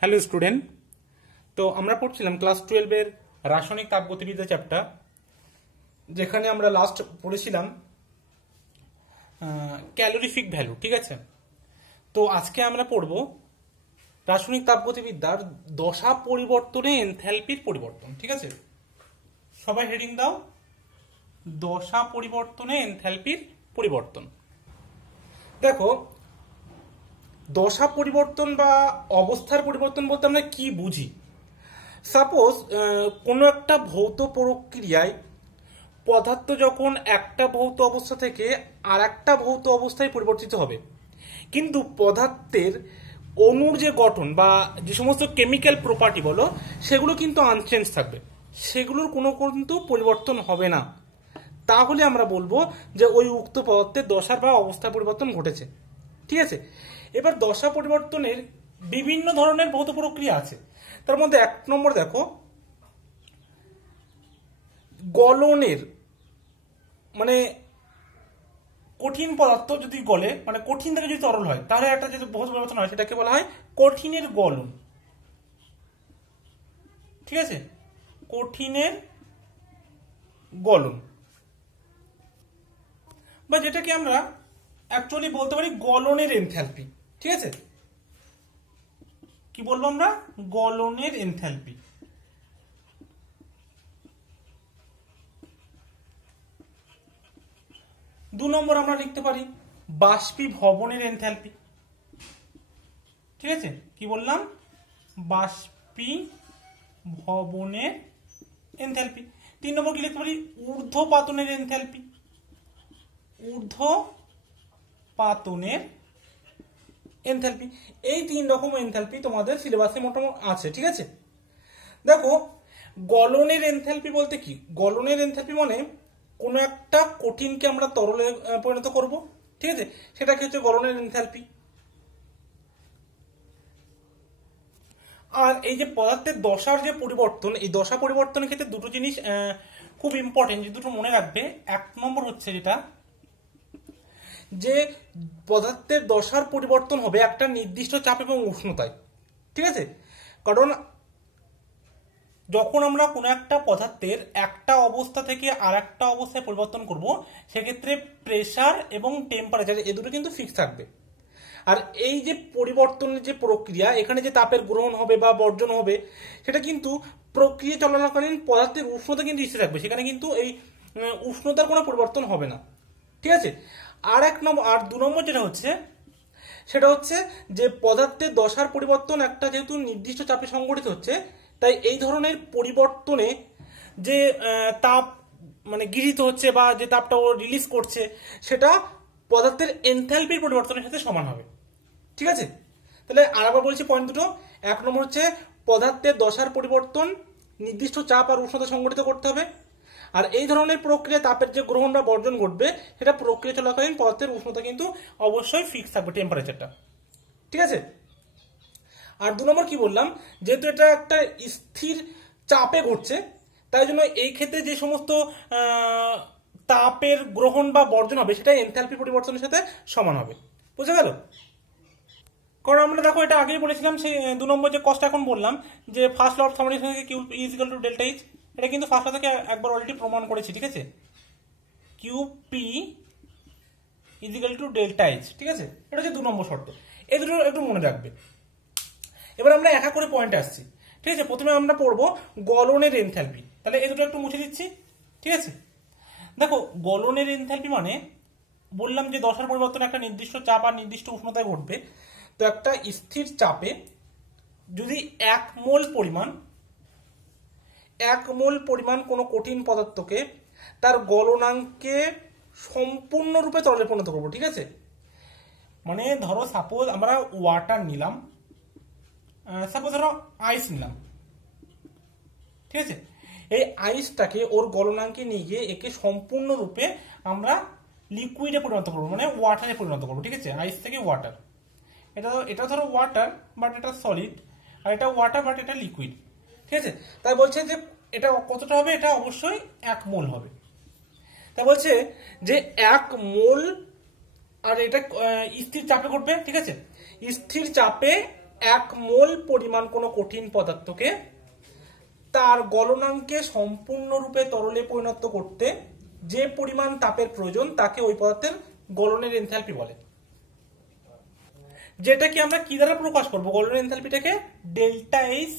Hello student, তো আমরা পড়ছিলাম ক্লাস 12-এর রাসায়নিক তাপগতিবিদ্যা চ্যাপ্টার, যেখানে আমরা লাস্ট পড়েছিলাম ক্যালোরিফিক ভ্যালু। ঠিক আছে, তো আজকে আমরা পড়ব রাসায়নিক তাপগতিবিদ্যার দশা পরিবর্তনে এনথ্যালপির পরিবর্তন। ঠিক আছে, সবাই হেডিং দাও, দশা পরিবর্তনে এনথ্যালপির পরিবর্তন। দেখো, দশা পরিবর্তন বা অবস্থার পরিবর্তন বলতে আমরা কি বুঝি। সাপোজ কোনো একটা ভৌত প্রক্রিয়ায় পদার্থ যখন একটা ভৌত অবস্থা থেকে আর একটা ভৌত অবস্থায় পরিবর্তিত হবে, কিন্তু পদার্থের অণুর যে গঠন বা যে সমস্ত কেমিক্যাল প্রপার্টি বলো, সেগুলো কিন্তু আনচেঞ্জ থাকবে, সেগুলোর কোনো কিন্তু পরিবর্তন হবে না। তাহলে আমরা বলবো যে ওই উক্ত পদার্থের দশার বা অবস্থার পরিবর্তন ঘটেছে। ঠিক আছে, এবার দশা পরিবর্তনের বিভিন্ন ধরনের ভৌত প্রক্রিয়া আছে। তার মধ্যে এক নম্বর দেখো, গলনের, মানে কঠিন পদার্থ যদি গলে, মানে কঠিন থেকে যদি তরল হয়, তাহলে একটা যে ভৌত পরিবর্তন হয় সেটাকে বলা হয় কঠিনের গলন। ঠিক আছে, কঠিনের গলন, বা যেটাকে আমরা অ্যাকচুয়ালি বলতে পারি গলনের এনথ্যালপি। ঠিক আছে, কি বলবো আমরা? গলনের এনথ্যালপি। দু নম্বর আমরা লিখতে পারি বাষ্পীভবনের এনথ্যালপি। ঠিক আছে, কি বললাম? বাষ্পীভবনের এনথ্যালপি। তিন নম্বর কি লিখতে পারি? ঊর্ধ্বপাতনের এনথ্যালপি। ঊর্ধ্বপাতনের এনথ্যালপি। এই তিন রকম এনথ্যালপি তোমাদের সিলেবাসে মোটামুটি আছে। ঠিক আছে, দেখো, গলনের এনথ্যালপি বলতে কি? গলনের এনথ্যালপি মানে কোনো একটা কঠিনকে আমরা তরলে পরিণত করব। ঠিক আছে, সেটাকে হচ্ছে গলনের এনথ্যালপি। আর এই যে পদার্থের দশার যে পরিবর্তন, এই দশা পরিবর্তনের ক্ষেত্রে দুটো জিনিস খুব ইম্পর্টেন্ট, যে দুটো মনে রাখবে। এক নম্বর হচ্ছে যেটা, যে পদার্থের দশার পরিবর্তন হবে একটা নির্দিষ্ট চাপ এবং উষ্ণতায়। ঠিক আছে, কারণ যখন আমরা কোনো একটা পদার্থের একটা অবস্থা থেকে আর একটা অবস্থায় পরিবর্তন করব, সেক্ষেত্রে প্রেসার এবং টেম্পারেচার এ দুটো কিন্তু ফিক্স থাকবে। আর এই যে পরিবর্তনের যে প্রক্রিয়া, এখানে যে তাপের গ্রহণ হবে বা বর্জন হবে, সেটা কিন্তু প্রক্রিয়া চলাকালীন পদার্থের উষ্ণতা কিন্তু স্থির থাকবে, সেখানে কিন্তু এই উষ্ণতার কোনো পরিবর্তন হবে না। ঠিক আছে, আর দু নম্বর যেটা হচ্ছে, সেটা হচ্ছে যে পদার্থের দশার পরিবর্তন একটা যেহেতু নির্দিষ্ট চাপে সংঘটিত হচ্ছে, তাই এই ধরনের পরিবর্তনে যে তাপ মানে গৃহীত হচ্ছে বা যে তাপটা ও রিলিজ করছে, সেটা পদার্থের এনথ্যালপির পরিবর্তনের সাথে সমান হবে। ঠিক আছে, তাহলে আরেকবার বলছি পয়েন্ট দুটো। এক নম্বর হচ্ছে পদার্থের দশার পরিবর্তন নির্দিষ্ট চাপ আর উষ্ণতা সংঘটিত করতে হবে, আর এই ধরনের প্রক্রিয়া তাপের যে গ্রহণ বা বর্জন ঘটবে, সেটা প্রক্রিয়া চলাকালীন পদার্থের উষ্ণতা কিন্তু অবশ্যই ফিক্স থাকবে, টেম্পারেচারটা। ঠিক আছে, আর দু নম্বর কি বললাম, যেহেতু এটা একটা স্থির চাপে ঘটছে, তাই জন্য এই ক্ষেত্রে যে সমস্ত তাপের গ্রহণ বা বর্জন হবে, সেটা এনথ্যালপি পরিবর্তনের সাথে সমান হবে। বুঝে গেল? কারণ আমরা দেখো, এটা আগেই বলেছিলাম, সেই দু নম্বর যে কষ্ট এখন বললাম, যে ফার্স্ট ল অফ থার্মোডাইনামিক্স থেকে Q is equal to delta H, এটা কিন্তু ফার্স্ট ল থেকে একবার অলরেডি প্রমাণ করেছি। ঠিক আছে, Q P is equal to delta H. ঠিক আছে, এটা হচ্ছে দু নম্বর শর্ত। এই দুটো একটু মনে রাখবে। এবার আমরা একা করে পয়েন্টে আসছি। ঠিক আছে, প্রথমে আমরা পড়বো গলনের এনথ্যালপি। তাহলে এই দুটো একটু মুছে দিচ্ছি। ঠিক আছে, দেখো, গলনের এনথ্যালপি মানে বললাম যে দশার পরিবর্তন একটা নির্দিষ্ট চাপ আর নির্দিষ্ট উষ্ণতায় ঘটবে। তো একটা স্থির চাপে যদি এক মোল পরিমাণ কোনো কঠিন পদার্থকে তার গলনাঙ্কে সম্পূর্ণরূপে তরলে পরিণত করবো। ঠিক আছে, মানে ধরো সাপোজ আমরা ওয়াটার নিলাম, সাপোজ ধরো আইস নিলাম। ঠিক আছে, এই আইসটাকে ওর গলনাঙ্কে নিয়ে গিয়ে একে সম্পূর্ণরূপে আমরা লিকুইডে পরিণত করবো, মানে ওয়াটারে পরিণত করবো। ঠিক আছে, আইস থেকে ওয়াটার। এটা ধরো ওয়াটার, বাট এটা সলিড, আর এটা ওয়াটার, বাট এটা লিকুইড। ঠিক আছে, তাই বলছে যে এটা কতটা হবে? এটা অবশ্যই 1 মোল হবে। তাই বলছে যে 1 মোল, আর এটা স্থির চাপে ঘটবে। ঠিক আছে, স্থির চাপে 1 মোল পরিমাণ কোনো কঠিন পদার্থকে তার গলনাঙ্কে সম্পূর্ণরূপে তরলে পরিণত করতে যে পরিমাণ তাপের প্রয়োজন তাকে ওই পদার্থের গলনের এনথালপি বলে। যেটাকে আমরা কি দ্বারা প্রকাশ করব? গলনের এনথালপিটাকে ডেল্টা এইচ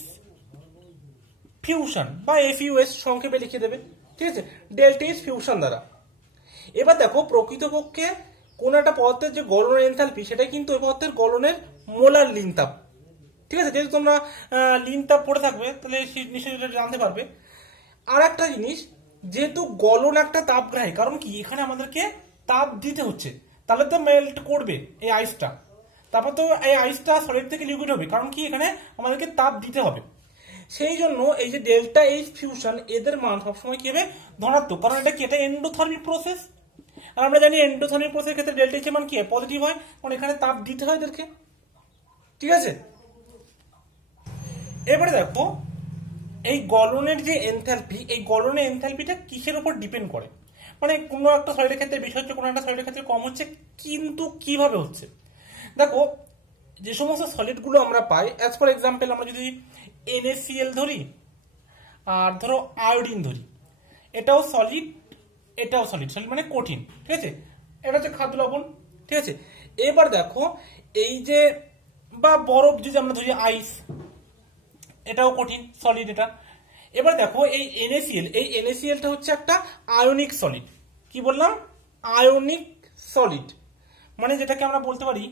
ফিউশন বা এফইউএস সংক্ষেপে লিখে দেবে, ঠিক আছে, ডেল্টা এইচ ফিউশন দ্বারা। এবার দেখো প্রকৃতপক্ষে কোন একটা পদার্থের যে গলনের এনথালপি সেটা কিন্তু ওই পদার্থের গলনের মোলার লিন তাপ, ঠিক আছে। যেহেতু তোমরা লিন তাপ পড়ে থাকবে তাহলে নিশ্চয়ই জানতে পারবে। আর একটা জিনিস, যেহেতু গলন একটা তাপগ্রাহী, কারণ কি এখানে আমাদেরকে তাপ দিতে হচ্ছে, তাহলে তো মেল্ট করবে এই আইসটা, তারপর তো এই আইসটা সলিড থেকে লিকুইড হবে, কারণ কি এখানে আমাদেরকে তাপ দিতে হবে। সেই জন্য এই যে ডেল্টা এইচ ফিউশন এদের মান সবসময় কি হবে? ধনাত্মক, কারণ এটা কি, এটা এন্ডোথার্মিক প্রসেস। আর আমরা জানি এন্ডোথার্মিক প্রসেসের ক্ষেত্রে ডেল্টা এইচ এর মান কি হয়? পজিটিভ হয়, কারণ এখানে তাপ দিতে হয় এদেরকে, ঠিক আছে। এবারে দেখো এই গলনের যে এনথালপি, এই গলনের এনথালপিটা কিসের উপর ডিপেন্ড করে? মানে কোনো একটা সলিডের ক্ষেত্রে বেশি হচ্ছে, কোনো একটা সলিডের ক্ষেত্রে কম হচ্ছে, কিন্তু কিভাবে হচ্ছে? দেখো যে সমস্ত সলিডগুলো আমরা পাই, অ্যাজ ফর এক্সাম্পল আমরা যদি NaCl ধরি আর ধরো আয়োডিন ধরি, এটাও সলিড এটাও সলিড, সলিড মানে কঠিন, ঠিক আছে। এটা হচ্ছে খাদ্য লবণ, ঠিক আছে। এবার দেখো এই যে বা বরফ যদি আমরা ধরি, আইস, এটাও কঠিন, সলিড এটা। এবার দেখো এই NaCl, এই NaClটা হচ্ছে একটা আয়নিক সলিড। কি বললাম? আয়নিক সলিড, মানে যেটাকে আমরা বলতে পারি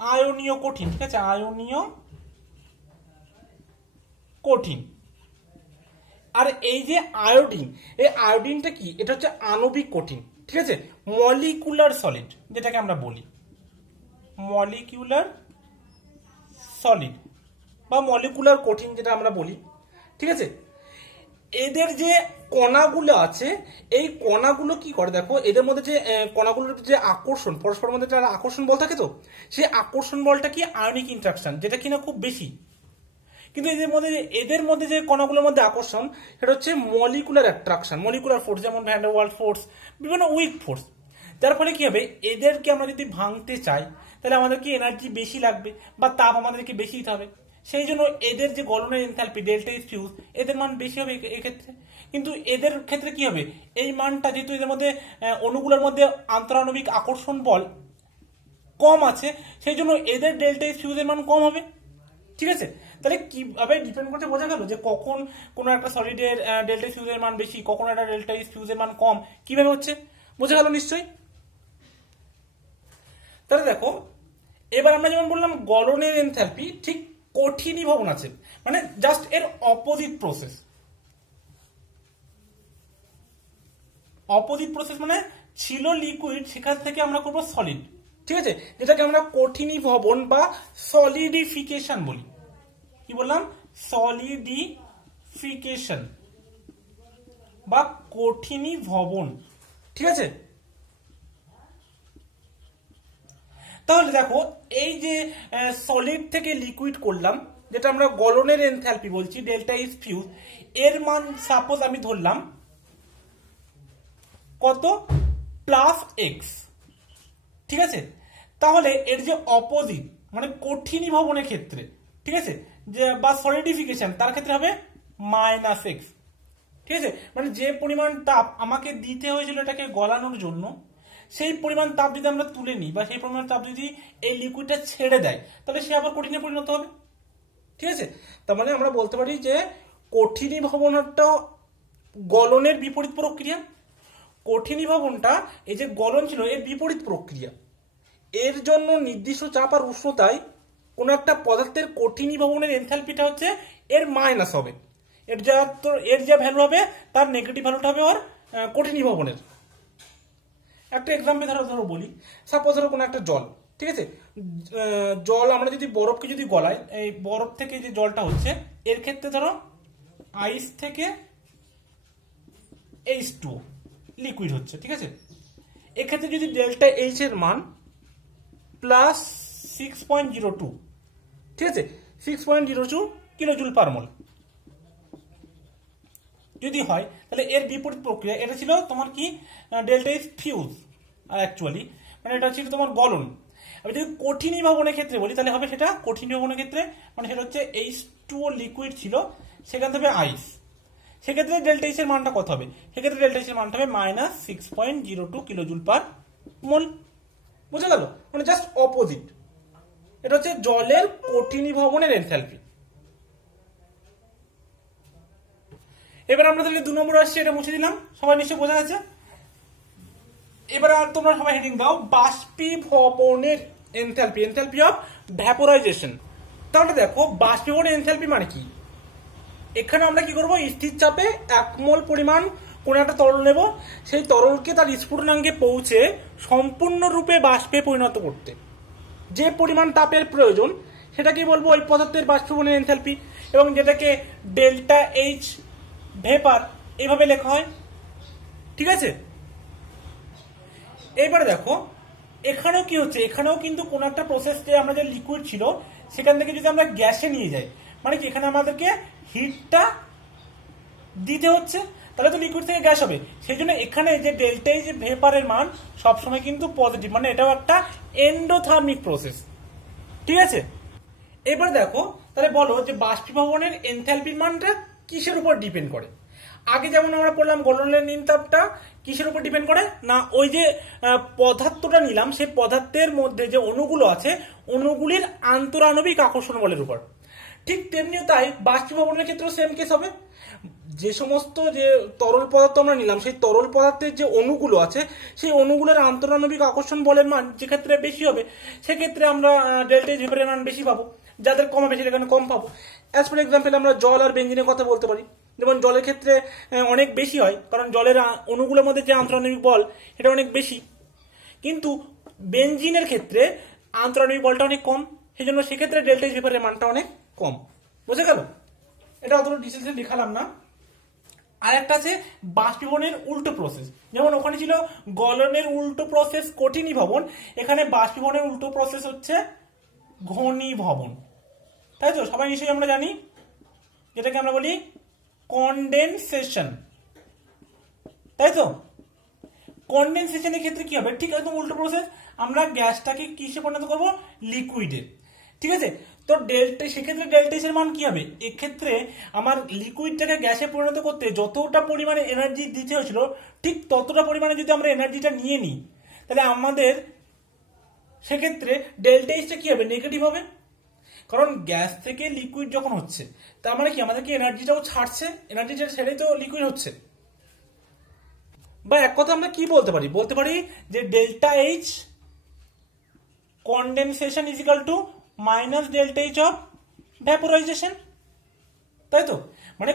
আয়নীয় কঠিন, ঠিক আছে, আয়নীয় কঠিন। আর এই যে আয়োডিন, এই আয়োডিনটা কি? এটা হচ্ছে আণবিক কঠিন, ঠিক আছে, মলিকুলার সলিড, যেটাকে আমরা বলি মলিকুলার সলিড বা মলিকুলার কঠিন যেটা আমরা বলি, ঠিক আছে। এদের যে কণাগুলো আছে, এই কণাগুলো কি করে? দেখো এদের মধ্যে যে কণাগুলোর যে আকর্ষণ, পরস্পরের মধ্যে যারা আকর্ষণ বল থাকে, তো সেই আকর্ষণ বলটা কি আয়নিক ইন্টারাকশন, যেটা কিনা খুব বেশি। কিন্তু এদের মধ্যে যে কণাগুলোর মধ্যে আকর্ষণ, সেটা হচ্ছে মলিকুলার অ্যাট্রাকশন, মলিকুলার ফোর্স, যেমন ভ্যান ডার ওয়ালস ফোর্স, বিভিন্ন উইক ফোর্স। যার ফলে কি হবে? এদেরকে আমরা যদি ভাঙতে চাই তাহলে আমাদেরকে এনার্জি বেশি লাগবে বা তাপ আমাদেরকে বেশি দিতে হবে। সেই জন্য এদের যে গলনের এনথালপি ডেল্টা এইচ ফিউজ, এদের মান বেশি হবে এক্ষেত্রে। কিন্তু এদের ক্ষেত্রে কি হবে? এই মানটা যেহেতু এদের মধ্যে অণুগুলোর মধ্যে আন্তরাণবিক আকর্ষণ বল কম আছে, সেই জন্য এদের ডেল্টা এইচ ফিউজের মান কম হবে, ঠিক আছে। তাহলে কিভাবে ডিপেন্ড করতে বোঝা গেল যে কখন কোন একটা সলিডের ডেল্টা এইচ ফিউজের মান বেশি, কখন একটা ডেল্টা এইচ ফিউজের মান কম, কিভাবে হচ্ছে বোঝা গেল নিশ্চয়ই। তাহলে দেখো এবার আমরা যেমন বললাম গলনের এনথালপি ঠিক কঠিনই ভবন আছে, মানে জাস্ট এর অপোজিট প্রসেস। অপোজিট প্রসেস মানে ছিল লিকুইড, সেখান থেকে আমরা করবো সলিড, ঠিক আছে, যেটাকে আমরা কঠিনী ভবন বা সলিডিফিকেশন বলি। কি বললাম? সলিডিফিকেশন বা কঠিনী ভবন, ঠিক আছে। তাহলে দেখো এই যে সলিড থেকে লিকুইড করলাম, যেটা আমরা গলনের এনথালপি বলছি ডেল্টা এইচ ফিউজ, এর মান সাপোজ আমি ধরলাম কত? +x, ঠিক আছে। তাহলে এর যে অপোজিট মানে কঠিনী ভবনের ক্ষেত্রে, ঠিক আছে, যে বা সলিডিফিকেশন, তার ক্ষেত্রে হবে -x, ঠিক আছে। মানে যে পরিমাণ তাপ আমাকে দিতে হয়েছিল এটাকে গলানোর জন্য, সেই পরিমাণ তাপ যদি আমরা তুলে নিই বা সেই পরিমাণ তাপ যদি এই লিকুইডটা ছেড়ে দেয়, তাহলে সে আবার কঠিনে পরিণত হবে, ঠিক আছে। তার মানে আমরা বলতে পারি যে কঠিনী ভবনটা গলনের বিপরীত প্রক্রিয়া। কঠিনী ভবনটা এই যে গলন ছিল এর বিপরীত প্রক্রিয়া। এর জন্য নির্দিষ্ট চাপ আর উষ্ণতায় কোন একটা পদার্থের কঠিনী ভবনের এনথালপিটা হচ্ছে এর মাইনাস হবে, এর যা ভ্যালু হবে তার নেগেটিভ ভ্যালুটা হবে ওর কঠিনী ভবনের। একটা এক্সাম্পল ধরো বলি, সাপোজ ধরো কোনো একটা জল, ঠিক আছে, জল আমরা যদি বরফকে যদি গলাই, এই বরফ থেকে যে জলটা হচ্ছে, এর ক্ষেত্রে ধরো আইস থেকে H2O লিকুইড হচ্ছে, ঠিক আছে। এক্ষেত্রে যদি ডেল্টা এইচ এর মান +6.02, ঠিক আছে, 6.02 কিলোজুল পার মোল যদি হয়, তাহলে এর বিপরীত প্রক্রিয়া, এটা ছিল তোমার কি ডেল্টা এইচ ফিউজ অ্যাকচুয়ালি, মানে এটা হচ্ছে তোমার গলন। আমি যদি কঠিনী ভবনের ক্ষেত্রে বলি তাহলে হবে সেটা কঠিনী ভবনের ক্ষেত্রে মানে সেটা হচ্ছে H2O লিকুইড ছিল, সেখান থেকে আইস, সেক্ষেত্রে ডেল্টা এইচ এর মানটা কত হবে? সেক্ষেত্রে ডেল্টা এইচ এর মানটা হবে -6.02 কিলোজুল পার মোল। বুঝা গেল? মানে জাস্ট অপোজিট। এটা হচ্ছে জলের কঠিনী ভবনের এনথালপি। এবার আমরা তাহলে 2 নম্বর আসছে, এটা মুছে দিলাম, সবাই নিশ্চয়ই বোঝা গেছে। এবার আর তোমরা সবাই হেডিং দাও বাষ্পীভবনের এনথালপি, এনথালপি অফ ভ্যাপোরাইজেশন। তাহলে দেখো বাষ্পীভবনের এনথালপি মানে কি? এখানে আমরা কি করব, স্থির চাপে 1 মোল পরিমাণ কোন একটা তরল নেব, সেই তরলকে তার স্ফুটনাঙ্কে পৌঁছে সম্পূর্ণরূপে বাষ্পে পরিণত করতে যে পরিমাণ তাপের প্রয়োজন সেটাকে বলবো ওই পদার্থের বাষ্পীভবনের এনথালপি, এবং যেটাকে ডেল্টা এইচ ভেপার এইভাবে লেখা হয়। ঠিক আছে, এইবারে দেখো এখানেও কি হচ্ছে, এখানেও কিন্তু কোন একটা প্রসেসে আমরা যে লিকুইড ছিল সেখান থেকে যদি আমরা গ্যাসে নিয়ে যাই, মানে কি এখানে আমাদেরকে হিটটা দিতে হচ্ছে, তাহলে তো লিকুইড থেকে গ্যাস হবে। সেই জন্য এখানে যে ডেল্টা এইচ ভেপারের মান সবসময় কিন্তু পজিটিভ, মানে এটাও একটা এন্ডোথার্মিক প্রসেস। ঠিক আছে, এবার দেখো তাহলে বলো যে বাষ্পীভবনের এনথালপির মানটা কিসের উপর ডিপেন্ড করে? আগে যেমন আমরা পড়লাম গলনের নিমতাপটা কিসের উপর ডিপেন্ড করে না, ওই যে পদার্থটা নিলাম সেই পদার্থের মধ্যে যে অণুগুলো আছে অণুগুলির আন্তরাণবিক আকর্ষণ বলের উপর। ঠিক তেমনিও তাই বাষ্পীভবনের ক্ষেত্রেও সেম কেস হবে। যে সমস্ত যে তরল পদার্থ আমরা নিলাম সেই তরল পদার্থের যে অণুগুলো আছে সেই অণুগুলোর আন্তরাণবিক আকর্ষণ বলের মান যে ক্ষেত্রে বেশি হবে সেক্ষেত্রে আমরা ডেল্টা এইচ ভেপারের মান বেশি পাবো, যাদের কম বেশি সেখানে কম পাবো। অ্যাজ ফর এক্সাম্পল আমরা জল আর বেঞ্জিনের কথা বলতে পারি। যেমন জলের ক্ষেত্রে অনেক বেশি হয়, কারণ জলের অণুগুলোর মধ্যে যে আন্তরাণবিক বল এটা অনেক বেশি, কিন্তু বেঞ্জিনের ক্ষেত্রে আন্তরাণবিক বলটা অনেক কম, সেই জন্য সেক্ষেত্রে ডেল্টা এইচ ভেপারের মানটা অনেক কম। বুঝে গেল? এটা অতটা ডিটেলসে দেখালাম না। আর একটা আছে বাষ্পীভবনের উল্টো প্রসেস, যেমন ওখানে ছিল গলনের উল্টো প্রসেস কঠিনী ভবন, এখানে বাষ্পীভবনের উল্টো প্রসেস হচ্ছে ঘনীভবন। তাই তো সবাই নিশ্চয়ই আমরা জানি, যেটাকে আমরা বলি কনডেনসেশন। তাই তো কনডেনসেশনের ক্ষেত্রে কি হবে, ঠিক একদম উল্টো প্রসেস, আমরা গ্যাসটাকে কিসে পরিণত করব, লিকুইডে। ঠিক আছে, তো ডেল্টা সেক্ষেত্রে ডেল্টা এইচ এর মান কি হবে, এক্ষেত্রে আমার লিকুইডটাকে গ্যাসে পরিণত করতে যতটা পরিমাণে এনার্জি দিতে হয়েছিল ঠিক ততটা পরিমাণে যদি আমরা এনার্জিটা নিয়ে নিই তাহলে আমাদের সেক্ষেত্রে ডেল্টা এইচটা কি হবে, নেগেটিভ হবে। কারণ গ্যাস থেকে লিকুইড যখন হচ্ছে তার মানে কি আমাদেরকে এনার্জিটাও ছাড়ছে, এনার্জিটা ছেড়েই তো লিকুইড হচ্ছে। বা এক কথা আমরা কি বলতে পারি, বলতে পারি যে delta H condensation is equal two minus delta H of vaporisation. তাই তো মানে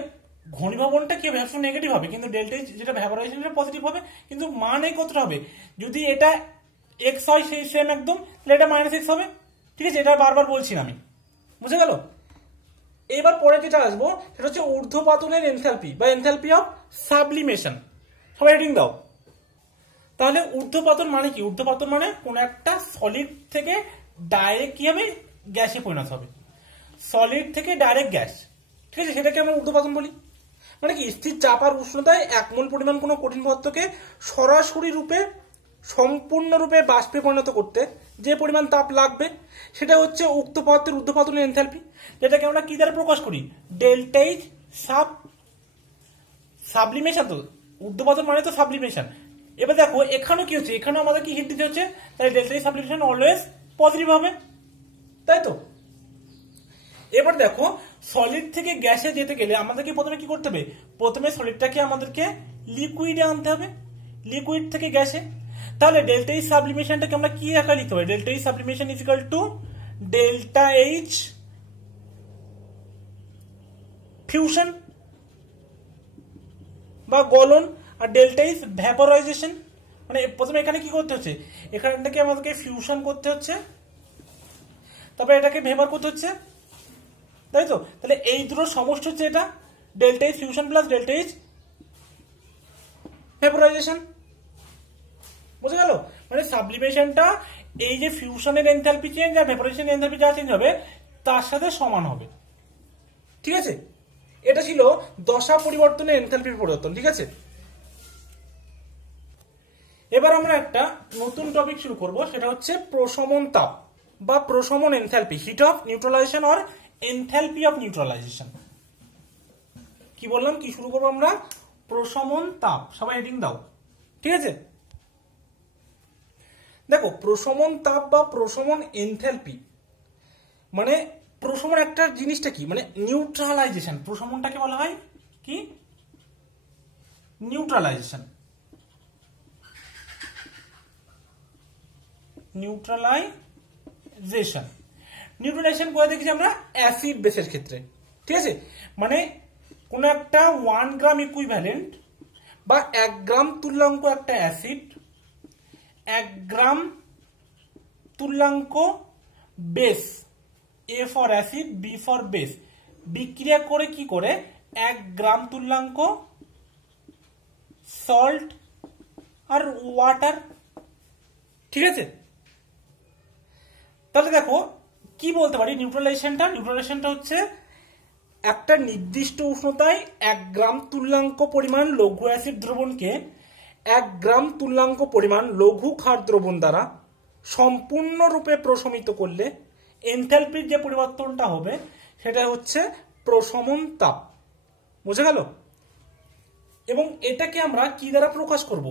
ঘনীভবনটা কি হবে, নেগেটিভ হবে, কিন্তু ডেল্টা এইচ যেটা ভ্যাপোরাইজেশন এটা পজিটিভ হবে, কিন্তু মান এই কতটা হবে, যদি এটা এক্স হয় সেই সেম একদম, তাহলে এটা -x হবে। ঠিক আছে, এটা বারবার বলছি না আমি। বুঝে গেল? এবার পরে যেটা আসবো সেটা হচ্ছে ঊর্ধ্বপাতনের এনথালপি বা এনথালপি অফ সাবলিমেশন। সবাই হেডিং দাও। তাহলে ঊর্ধ্বপাতন মানে কি, ঊর্ধ্বপাতন মানে কোন একটা সলিড থেকে ডাইরেক্ট কি হবে, গ্যাসে পরিণত হবে, সলিড থেকে ডাইরেক্ট গ্যাস। ঠিক আছে, সেটাকে আমরা ঊর্ধ্বপাতন বলি। মানে কি স্থির চাপ আর উষ্ণতায় 1 মোল পরিমাণ কোনো কঠিন পদার্থকে সরাসরি রূপে সম্পূর্ণরূপে বাষ্পে পরিণত করতে যে পরিমাণ তাপ লাগবে সেটা হচ্ছে উক্ত পদার্থের ঊর্ধ্বপাতনের এনথালপি, যেটাকে আমরা কি দ্বারা প্রকাশ করি, ডেল্টা এইচ সাবলিমেশন। তো ঊর্ধ্বপাতন মানে তো সাবলিমেশন। এবার দেখো এখানেও কি হচ্ছে, এখানেও আমাদের কি হিট দিতে হচ্ছে, তাই delta H sublimation always positive হবে। তাই তো এবার দেখো সলিড থেকে গ্যাসে যেতে গেলে আমাদেরকে প্রথমে কি করতে হবে, প্রথমে সলিডটাকে আমাদেরকে লিকুইডে আনতে হবে, লিকুইড থেকে গ্যাসে। তাহলে ডেল্টা এইচ সাবলিমেশনটাকে আমরা কি আকারে লিখতে পারি, delta H sublimation is equal to delta H fusion বা গলন আর ডেল্টা এইচ ভ্যাপোরাইজেশন। মানে প্রথমে এখানে কি করতে হচ্ছে, এখান থেকে আমাদেরকে ফিউশন করতে হচ্ছে, তারপরে এটাকে ভেপার করতে হচ্ছে। তাই তো তাহলে এই দুটো সমষ্টি হচ্ছে এটা delta H fusion plus delta H vaporisation. বুঝে গেল? মানে সাবলিমেশনটা এই যে ফিউশনের এনথালপি চেঞ্জ আর ভ্যাপোরাইজেশন এনথালপি যা চেঞ্জ হবে তার সাথে সমান হবে। ঠিক আছে, এটা ছিল দশা পরিবর্তনের এনথালপির পরিবর্তন। ঠিক আছে, এবার আমরা একটা নতুন টপিক শুরু করব, সেটা হচ্ছে প্রশমন তাপ বা প্রশমন enthalpy, heat of neutralisation or enthalpy of neutralisation. কি বললাম, কি শুরু করবো আমরা? প্রশমন তাপ। সবাই হেডিং দাও, ঠিক আছে? দেখো, প্রশমন তাপ বা প্রশমন এনথালপি মানে প্রশমন একটা জিনিসটা কি, মানে নিউট্রালাইজেশন। প্রশমনটাকে বলা হয় কি? নিউট্রালাইজেশন। নিউট্রালাইজেশন নিউট্রালাইজেশন করে দেখেছি আমরা অ্যাসিড বেসের ক্ষেত্রে, ঠিক আছে? মানে কোন একটা 1 গ্রাম ইকুইভ্যালেন্ট বা 1 গ্রাম তুল্যাঙ্ক একটা অ্যাসিড, 1 গ্রাম তুল্যাঙ্ক base, A for acid, B for base, বিক্রিয়া করে কি করে 1 গ্রাম তুল্যাঙ্ক সল্ট আর ওয়াটার, ঠিক আছে? তাহলে দেখো কি বলতে পারি নিউট্রালাইজেশনটা হচ্ছে একটা নির্দিষ্ট উষ্ণতায় 1 গ্রাম তুল্যাঙ্ক পরিমাণ লঘু অ্যাসিড দ্রবণকে 1 গ্রাম তুল্যাঙ্ক পরিমাণ লঘু ক্ষার দ্রবণ দ্বারা সম্পূর্ণরূপে প্রশমিত করলে এনথালপির যে পরিবর্তনটা হবে সেটা হচ্ছে প্রশমন তাপ। বুঝে গেল? এবং এটাকে আমরা কি দ্বারা প্রকাশ করব?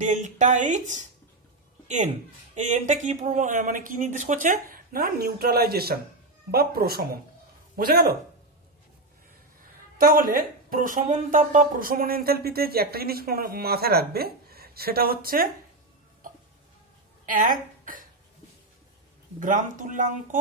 Delta H N. এই এনটা কি মানে কি নির্দেশ করছে না? নিউট্রালাইজেশন বা প্রশমন। বুঝে গেল? তাহলে প্রশমন তাপ বা প্রশমন এনথালপিতে যে একটা জিনিস মাথায় রাখবে, সেটা হচ্ছে 1 গ্রাম তুল্যাঙ্ক,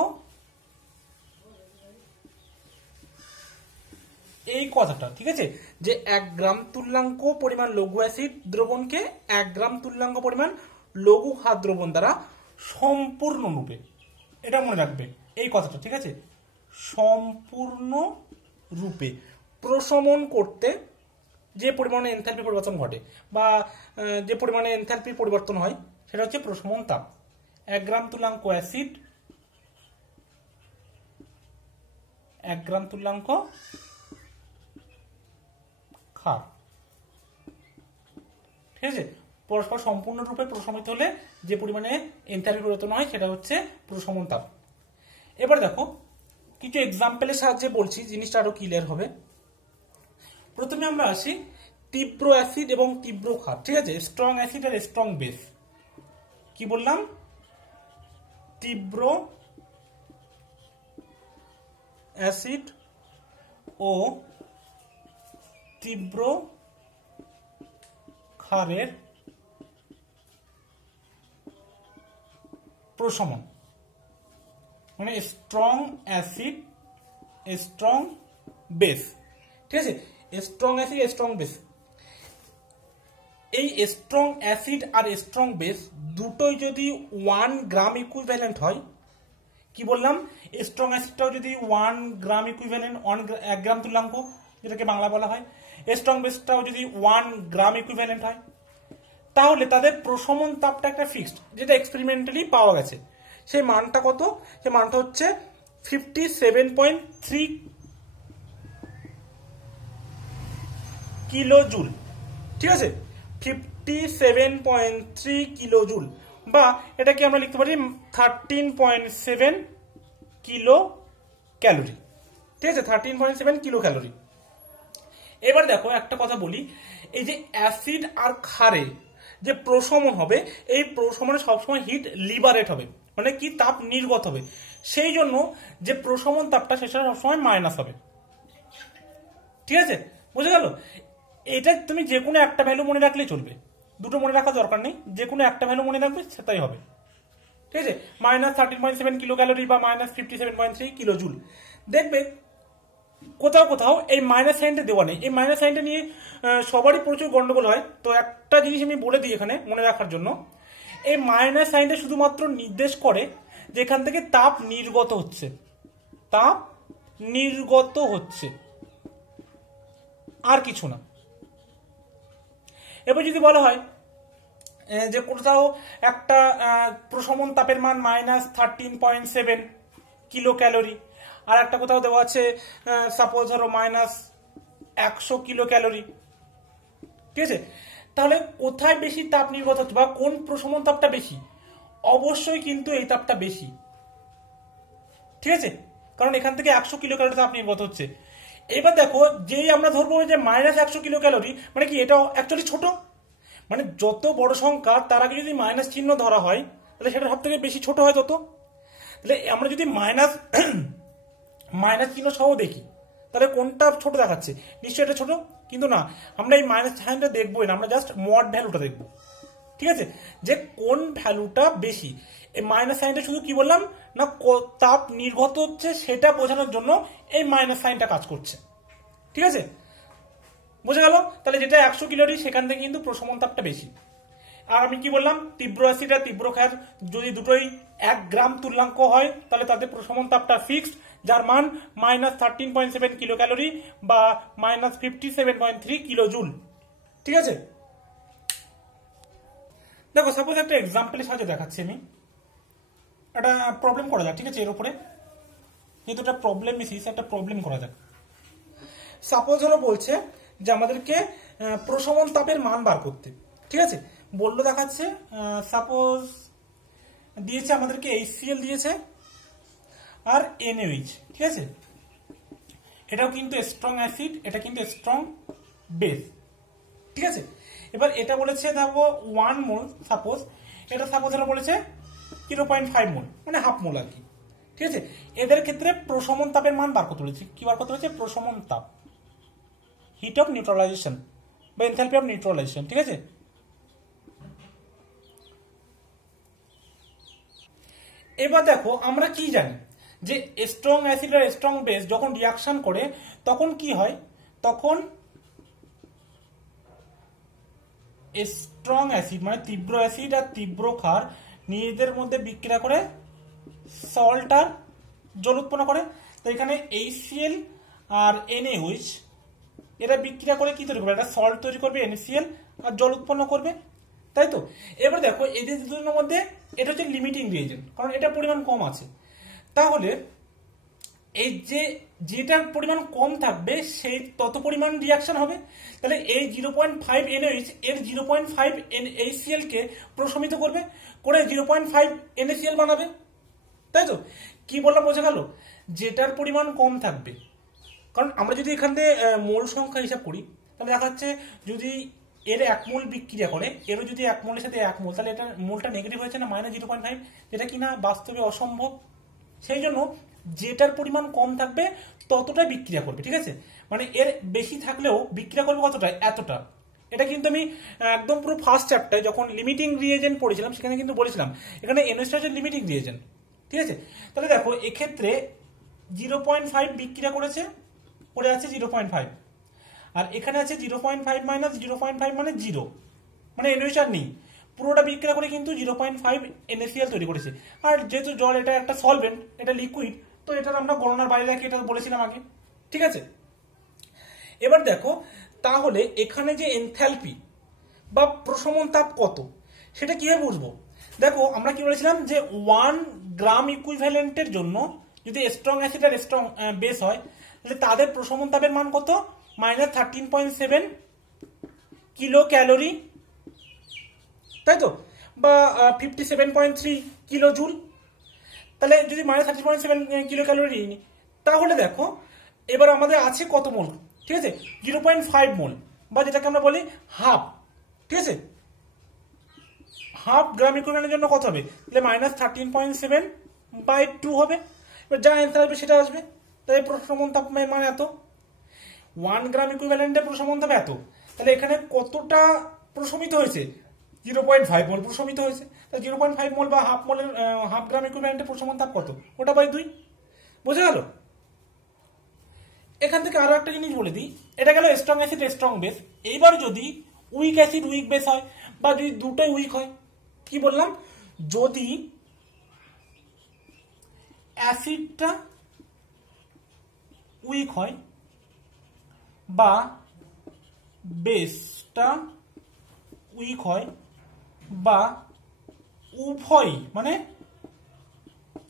এই কথাটা, ঠিক আছে? যে 1 গ্রাম তুল্যাঙ্ক পরিমাণ লঘু অ্যাসিড দ্রবণকে 1 গ্রাম তুল্যাঙ্ক পরিমাণ লঘু ক্ষার দ্রবণ দ্বারা সম্পূর্ণরূপে, এটা মনে রাখবে এই কথাটা, ঠিক আছে? সম্পূর্ণ রূপে প্রশমন করতে যে পরিমাণে এনথালপি পরিবর্তন ঘটে বা যে পরিমাণে এনথালপির পরিবর্তন হয় সেটা হচ্ছে প্রশমন তাপ। 1 গ্রাম তুল্যাঙ্ক অ্যাসিড, 1 গ্রাম তুল্যাঙ্ক ক্ষার, ঠিক আছে? পরস্পর সম্পূর্ণরূপে প্রশমিত হলে যে পরিমাণে এনথালপি পরিবর্তন হয় সেটা হচ্ছে প্রশমন তাপ। এবার দেখো কিছু এক্সাম্পলের সাহায্যে বলছি, জিনিসটা আরো ক্লিয়ার হবে। প্রথমে আমরা আসি তীব্র অ্যাসিড এবং তীব্র ক্ষার, ঠিক আছে? স্ট্রং অ্যাসিড আর স্ট্রং বেস। কি বললাম? তীব্র অ্যাসিড ও তীব্র ক্ষারের প্রশমন, মানে স্ট্রং অ্যাসিড, স্ট্রং বেস, ঠিক আছে? Strong acid, strong base. এই স্ট্রং অ্যাসিড আর স্ট্রং বেস দুটোই যদি 1 গ্রাম ইকুইভ্যালেন্ট হয়, কি বললাম? স্ট্রং অ্যাসিডটাও যদি 1 গ্রাম ইকুইভ্যালেন্ট, 1 গ্রাম তুল্যাঙ্ক যেটাকে বাংলা বলা হয়, স্ট্রং বেসটাও যদি 1 গ্রাম ইকুইভ্যালেন্ট হয়, তাহলে তাদের প্রশমন তাপটা একটা ফিক্সড, যেটা এক্সপেরিমেন্টালি পাওয়া গেছে। সেই মানটা কত? সেই মানটা হচ্ছে 57.3 কিলো জুল, ঠিক আছে? 57.3 কিলো জুল, বা এটাকে আমরা লিখতে পারি 13.7 কিলো ক্যালোরি, ঠিক আছে? 13.7 কিলো ক্যালোরি। এবার দেখো একটা কথা বলি, এই যে অ্যাসিড আর ক্ষারে যে প্রশমন হবে, এই প্রশমনে সবসময় হিট লিবারেট হবে, মানে কি তাপ নির্গত হবে। সেই জন্য যে প্রশমন তাপটা সেটা সবসময় মাইনাস হবে, ঠিক আছে? বুঝে গেল? এটা তুমি যে কোনো একটা ভ্যালু মনে রাখলেই চলবে, দুটো মনে রাখার দরকার নেই, যে কোনো একটা ভ্যালু মনে রাখবে সেটাই হবে, ঠিক আছে? -13.7 কিলো ক্যালোরি বা -57.3 কিলো জুল। দেখবে কোথাও কোথাও এই মাইনাস সাইনটা দেওয়া নেই। এই মাইনাস সাইনটা নিয়ে সবারই প্রচুর গন্ডগোল হয়। তো একটা জিনিস আমি বলে দিই এখানে মনে রাখার জন্য, এই মাইনাস সাইনটা শুধুমাত্র নির্দেশ করে যে এখান থেকে তাপ নির্গত হচ্ছে, তাপ নির্গত হচ্ছে, আর কিছু না। এবার যদি বলা হয় যে কোথাও একটা প্রশমন তাপের মান -13.7 কিলো ক্যালোরি, আর একটা কোথাও দেওয়া আছে সাপোজ ধরো -100 কিলো ক্যালোরি, ঠিক আছে? তাহলে কোথায় বেশি তাপ নির্গত হচ্ছে বা কোন প্রশমন তাপটা বেশি? অবশ্যই কিন্তু এই তাপটা বেশি, ঠিক আছে, কারণ এখান থেকে 100 কিলো ক্যালোরি তাপ নির্গত হচ্ছে। এবার দেখো, যেই আমরা ধরবো যে -100 কিলো ক্যালোরি, মানে কি এটা অ্যাকচুয়ালি ছোট, মানে যত বড় সংখ্যা তার আগে যদি মাইনাস চিহ্ন ধরা হয় তাহলে সেটা সব থেকে বেশি ছোট হয় তত। তাহলে আমরা যদি মাইনাস চিহ্ন সহ দেখি তাহলে কোনটা ছোট দেখাচ্ছে? নিশ্চয়ই এটা ছোট, কিন্তু না, আমরা এই মাইনাস সাইনটা দেখবোই না, আমরা জাস্ট মড ভ্যালুটা দেখবো, ঠিক আছে, যে কোন ভ্যালুটা বেশি। এই মাইনাস সাইনটা শুধু কি বললাম না, তাপ নির্গত হচ্ছে সেটা বোঝানোর জন্য এই মাইনাস সাইনটা কাজ করছে, ঠিক আছে, বোঝা গেল? তাহলে যেটা 100 ক্যালোরি সেখান থেকে কিন্তু প্রশমন তাপটা বেশি। আর আমি কি বললাম, তীব্র অ্যাসিড আর তীব্র ক্ষার যদি দুটোই 1 গ্রাম তুল্যাঙ্ক হয় তাহলে তাদের প্রশমন তাপটা ফিক্সড, যার মান -13.7 কিলো ক্যালোরি বা -57.3 কিলো জুল, ঠিক আছে। দেখো, সাপোজ একটা এক্সাম্পলের সাহায্যে দেখাচ্ছি আমি, একটা প্রবলেম করা যাক, ঠিক আছে, এর উপরে যেহেতু একটা প্রবলেম মিশিস, একটা প্রবলেম করা যাক। সাপোজ হলো বলছে যে আমাদেরকে প্রশমন তাপের মান বার করতে, ঠিক আছে, বললো দেখাচ্ছে, সাপোজ দিয়েছে আমাদেরকে HCl দিয়েছে আর NaOH, ঠিক আছে, এটাও কিন্তু স্ট্রং অ্যাসিড, এটা কিন্তু স্ট্রং বেস, ঠিক আছে। এবার এটা বলেছে দেখো 1 মোল, সাপোজ এটা সাপোজ হলো বলেছে 0.5 মোল, মানে হাফ মোল আর কি, ঠিক আছে। এদের ক্ষেত্রে প্রশমন তাপের মান বার করতে বলেছে। কি বার করতে বলেছে? প্রশমন তাপ, হিট অফ নিউট্রালাইজেশন বা এনথালপি অফ নিউট্রালাইজেশন, ঠিক আছে। এবার দেখো, আমরা কি জানি যে স্ট্রং অ্যাসিড আর স্ট্রং বেস যখন রিয়াকশন করে তখন কি হয়, তখন স্ট্রং অ্যাসিড মানে তীব্র অ্যাসিড আর তীব্র ক্ষার নিজেদের মধ্যে বিক্রিয়া করে সল্ট আর জল উৎপন্ন করে। তো এখানে HCl আর NaOH এরা বিক্রিয়া করে কি তৈরি করবে? একটা সল্ট তৈরি করবে, NaCl, আর জল উৎপন্ন করবে, তাই তো। এবার দেখো, এদের দুজনের মধ্যে এটা হচ্ছে লিমিটিং রিয়েজেন্ট, কারণ এটা পরিমাণ কম আছে। তাহলে এই যেটার পরিমাণ কম থাকবে সেই তত পরিমাণ রিয়াকশন হবে। তাহলে এই 0.5 NaOH এর 0.5 HCl কে প্রশমিত করবে, করে 0.5 NaCl বানাবে, তাই তো। কি বললাম বোঝা গেল? যেটার পরিমাণ কম থাকবে, কারণ আমরা যদি এখান থেকে মোল সংখ্যা হিসাব করি তাহলে দেখা যাচ্ছে যদি এর 1 মোল বিক্রিয়া করে, এরও যদি 1 মোলের সাথে 1 মোল, তাহলে এটা মোলটা নেগেটিভ হয়েছে না, -0.5, যেটা কিনা বাস্তবে অসম্ভব। সেই জন্য যেটার পরিমাণ কম থাকবে ততটা বিক্রিয়া করবে, ঠিক আছে, মানে এর বেশি থাকলেও বিক্রিয়া করবে কতটা? এতটা। এটা কিন্তু আমি একদম পুরো ফার্স্ট চ্যাপ্টারে যখন লিমিটিং রিয়েজেন্ট পড়েছিলাম সেখানে কিন্তু বলেছিলাম, এখানে NaOH হচ্ছে লিমিটিং রিয়েজেন্ট, ঠিক আছে। তাহলে দেখো, এক্ষেত্রে 0.5 বিক্রিয়া করেছে, পড়ে আছে 0.5, আর এখানে আছে 0.5 মাইনাস 0.5 মানে 0, মানে NaOH আর নেই, পুরোটা বিক্রিয়া করে কিন্তু 0.5 NaCl তৈরি করেছে। আর যেহেতু জল এটা একটা সলভেন্ট, এটা লিকুইড, তো এটার আমরা গণনার বাইরে রাখি, এটা বলেছিলাম আগে, ঠিক আছে। এবার দেখো, তাহলে এখানে যে এনথ্যালপি বা প্রশমন তাপ কত সেটা কিভাবে বুঝবো? দেখো, আমরা কি বলেছিলাম যে 1 গ্রাম ইকুইভ্যালেন্টের জন্য যদি স্ট্রং অ্যাসিড আর স্ট্রং বেস হয় তাহলে তাদের প্রশমন তাপের মান কত? -13.7 কিলো ক্যালোরি, তাই তো, বা 57.3 কিলো জুল। তাহলে যদি -13.7 কিলো ক্যালোরি নিই, তাহলে দেখো এবার আমাদের আছে কত মোল, ঠিক আছে, 0.5 মোল, বা যেটাকে আমরা বলি হাফ, ঠিক আছে। হাফ গ্রাম ইকুইভ্যালেন্টের জন্য কত হবে? তাহলে -13.7/2 হবে। এবার যা অ্যান্সার আসবে সেটা আসবে। তাই প্রশমন তাপ মানে এত, 1 গ্রাম ইকুইভ্যালেন্টের প্রশমন তাপ এত, তাহলে এখানে কতটা প্রশমিত হয়েছে? 0.5 মোল প্রশমিত হয়েছে। তাহলে 0.5 মোল বা হাফ মোলের হাফ গ্রাম ইকুইভ্যালেন্টের প্রশমন তাপ কত? ওটা বাই 2, বোঝা গেল? এখান থেকে আরো একটা জিনিস বলে দিই, এটা গেল স্ট্রং অ্যাসিড স্ট্রং বেস। এইবার যদি উইক অ্যাসিড উইক বেস হয়, বা যদি দুটোই উইক হয়, কি বললাম, যদি অ্যাসিডটা উইক হয় বা বেসটা উইক হয়, বা উভয় মানে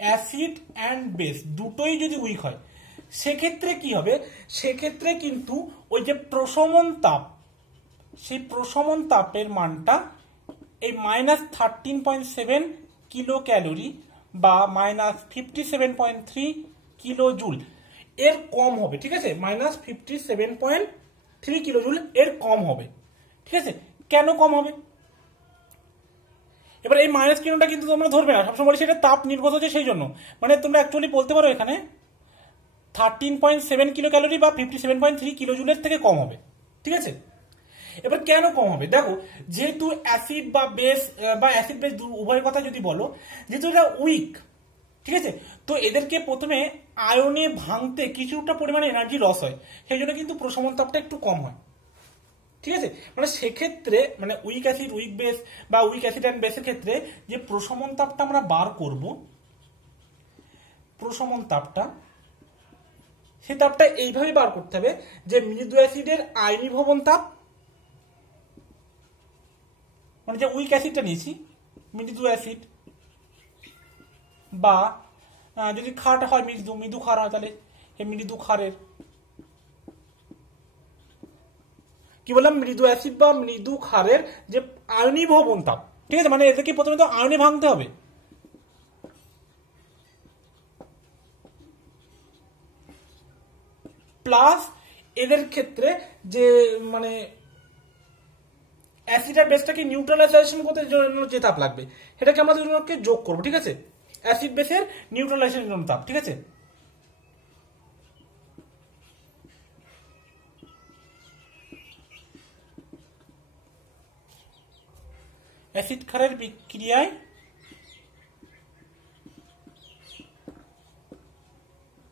অ্যাসিড অ্যান্ড বেস দুটোই যদি উইক হয়, সেক্ষেত্রে কি হবে? সেক্ষেত্রে কিন্তু ওই যে প্রশমন তাপ সেই প্রশমন তাপের মানটা এই -13.7 কিলো ক্যালোরি বা -57.3 কিলো জুল এর কম হবে, ঠিক আছে। -57.3 কিলো জুল এর কম হবে, ঠিক আছে। কেন কম হবে? এবার এই মাইনাস চিহ্নটা কিন্তু তোমরা ধরবে না, সবসময় সেটা তাপ নির্গত হচ্ছে সেই জন্য। মানে তোমরা অ্যাকচুয়ালি বলতে পারো এখানে 13.7 কিলো ক্যালোরি বা 57.3 কিলো জুলের থেকে কম হবে, ঠিক আছে। এবার কেন কম হবে? দেখো, যেহেতু অ্যাসিড বা বেস বা অ্যাসিড বেস উভয়ের কথা যদি বলো, যেহেতু এটা উইক, ঠিক আছে, তো এদেরকে প্রথমে আয়নে ভাঙতে কিছুটা পরিমাণে এনার্জি লস হয়, সেই জন্য কিন্তু প্রশমন তাপটা একটু কম হয়, ঠিক আছে। মানে সেক্ষেত্রে মানে উইক অ্যাসিড উইক বেস বা উইক অ্যাসিড অ্যান্ড বেসের ক্ষেত্রে যে প্রশমন তাপটা আমরা বার করব, প্রশমন তাপটা, সেই তাপটা এইভাবে বার করতে হবে যে মৃদু অ্যাসিডের আয়নীভবন তাপ, মানে যে উইক অ্যাসিডটা নিয়েছি মৃদু অ্যাসিড, বা যদি ক্ষারটা হয় মৃদু মৃদু ক্ষার হয় তাহলে এই মৃদু ক্ষারের, কি বললাম, মৃদু অ্যাসিড বা মৃদু ক্ষারের যে আয়নীভবন তাপ, ঠিক আছে। মানে এদেরকে প্রথমে তো আয়নে ভাঙতে হবে, প্লাস এদের ক্ষেত্রে যে মানে অ্যাসিড আর বেসটাকে নিউট্রালাইজেশন করতে জন্য যে তাপ লাগবে সেটাকে আমরা দুজনকে যোগ করবো, ঠিক আছে। অ্যাসিড বেসের নিউট্রালাইজেশনের জন্য তাপ, ঠিক আছে। অ্যাসিড ক্ষারের বিক্রিয়ায়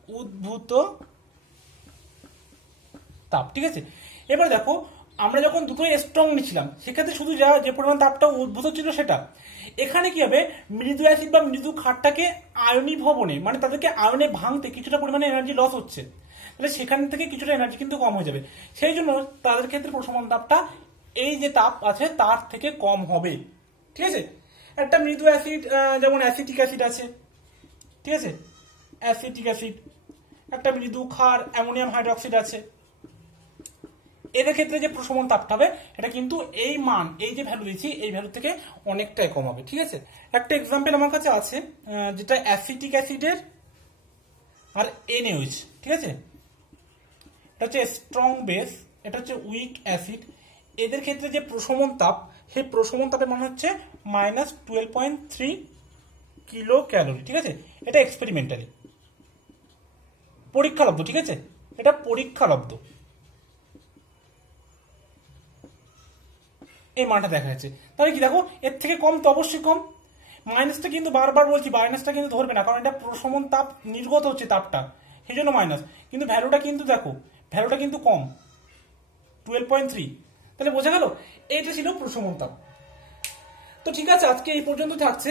উদ্ভূত তাপ, ঠিক আছে। এবার দেখো, আমরা যখন দুটোই স্ট্রং নিচ্ছিলাম সেক্ষেত্রে শুধু যা যে পরিমাণ তাপটা উদ্ভূত ছিল সেটা, এখানে কি হবে, মৃদু অ্যাসিড বা মৃদু ক্ষারটাকে আয়নীভবনে মানে তাদেরকে আয়নে ভাঙতে কিছুটা পরিমাণে এনার্জি লস হচ্ছে, তাহলে সেখান থেকে কিছুটা এনার্জি কিন্তু কম হয়ে যাবে, সেই জন্য তাদের ক্ষেত্রে প্রশমন তাপটা এই যে তাপ আছে তার থেকে কম হবে, ঠিক আছে। একটা মৃদু অ্যাসিড যেমন অ্যাসিটিক অ্যাসিড আছে, ঠিক আছে, অ্যাসিটিক অ্যাসিড, একটা মৃদু ক্ষার অ্যামোনিয়াম হাইড্রোক্সাইড আছে, এদের ক্ষেত্রে যে প্রশমন তাপটা হবে এটা কিন্তু এই মান, এই যে ভ্যালু দিচ্ছি এই ভ্যালু থেকে অনেকটাই কম হবে, ঠিক আছে। একটা এক্সাম্পল আমার কাছে আছে, যেটা অ্যাসিটিক অ্যাসিডের আর NaOH, ঠিক আছে। এটা হচ্ছে স্ট্রং বেস, এটা হচ্ছে উইক অ্যাসিড, এদের ক্ষেত্রে যে প্রশমন তাপ, সেই প্রশমন তাপের মান হচ্ছে -12.3 কিলো ক্যালোরি, ঠিক আছে। এটা এক্সপেরিমেন্টালি পরীক্ষালব্ধ, ঠিক আছে, এটা পরীক্ষালব্ধ, এই মানটা দেখা যাচ্ছে। তাহলে কি দেখো, এর থেকে কম তো অবশ্যই কম, মাইনাসটা কিন্তু বারবার বলছি মাইনাসটা কিন্তু ধরবে না, কারণ এটা প্রশমন তাপ নির্গত হচ্ছে তাপটা, সেই জন্য মাইনাস, কিন্তু ভ্যালুটা কিন্তু দেখো ভ্যালুটা কিন্তু কম 12.3, তাহলে বোঝা গেল এইটা ছিল প্রশমন তাপ। তো ঠিক আছে, আজকে এই পর্যন্ত থাকছে,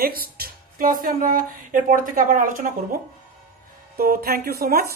নেক্সট ক্লাসে আমরা এরপর থেকে আবার আলোচনা করব। তো থ্যাংক ইউ সো মাচ।